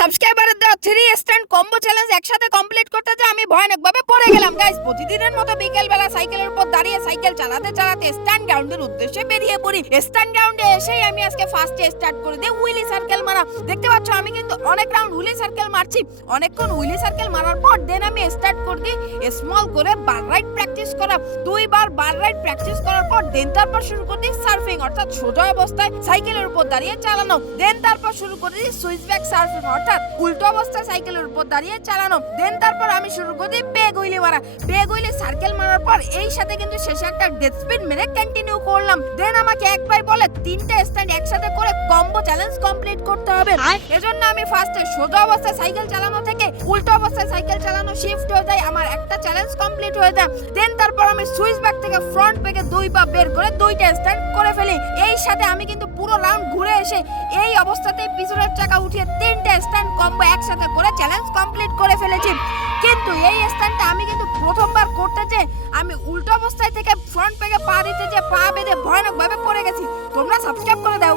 সাবস্ক্রাইবারের দেওয়া 3 stand combo challenge একসাথে complete করতে যে আমি ভয়ানকভাবে পড়ে গেলাম গাইস। প্রতিদিনের মতো বিকেল বেলা সাইকেলের উপর দাঁড়িয়ে সাইকেল চালাতে চালাতে স্ট্যান্ড গ্রাউন্ডের উদ্দেশ্যে বেরিয়ে পড়ি। স্ট্যান্ড গ্রাউন্ডে এসেই আমি আজকে ফার্স্টে স্টার্ট করে দিই হুইলি সার্কেল মারা। দেখতে পাচ্ছ আমি কিন্তু অনেক রাউন্ড হুইলি সার্কেল মারছি। অনেকক্ষণ হুইলি সার্কেল মারার পর দেন আমি স্টার্ট করে দিই স্মল করে বার রাইড প্র্যাকটিস করা। 2 বার বার রাইড প্র্যাকটিস করার পর দেন তারপর শুরু করে দিই সার্ফিং, অর্থাৎ সোজা অবস্থায় সাইকেলের উপর দাঁড়িয়ে চালানো। দেন তারপর শুরু করে দিই সুইচ ব্যাক সার্ফিং, অর্থাৎ উল্টো অবস্থায় সাইকেলের উপর দাঁড়িয়ে চালানো। দেন তারপর আমি শুরু করে দিই পেগ হুইলি মারা। পেগ হুইলি সার্কেল মারার পর এই সাথে কিন্তু শেষে একটা ডেথ স্পিড মেরে কন্টিনিউ করলাম। দেন আমাকে এক ভাই বলে 3টে স্ট্যান্ড একসাথে করে কম্বো চ্যালেঞ্জ কমপ্লিট করতে হবে। এজন্য আমি ফার্স্টে সোজা অবস্থায় সাইকেল চালানো থেকে উল্টো অবস্থায় সাইকেল চালানো শিফট হয়ে যায়, আমার একটা চ্যালেঞ্জ কমপ্লিট হয়ে যায়। দেন তারপর আমি সুইচ ব্যাক থেকে ফ্রন্ট পেগে 2 পা বের করে 2টা স্ট্যান্ড করে ফেলি। এই সাথে আমি কিন্তু পুরো রাউন্ড ঘুরে এসে এই অবস্থাতেই পিছনের চাকা উঠিয়ে 3টে স্ট্যান্ড কম্বো একসাথে করে চ্যালেঞ্জ কমপ্লিট করে ফেলেছি। কিন্তু এই স্ট্যান্ডটা আমি কিন্তু প্রথমবার করতে যে আমি উল্টো অবস্থায় থেকে ফ্রন্ট পেগে পা দিতে যে পা বেঁধে ভয়ানকভাবে পড়ে গেছি। তোমরা সাবস্ক্রাইব করে দাও।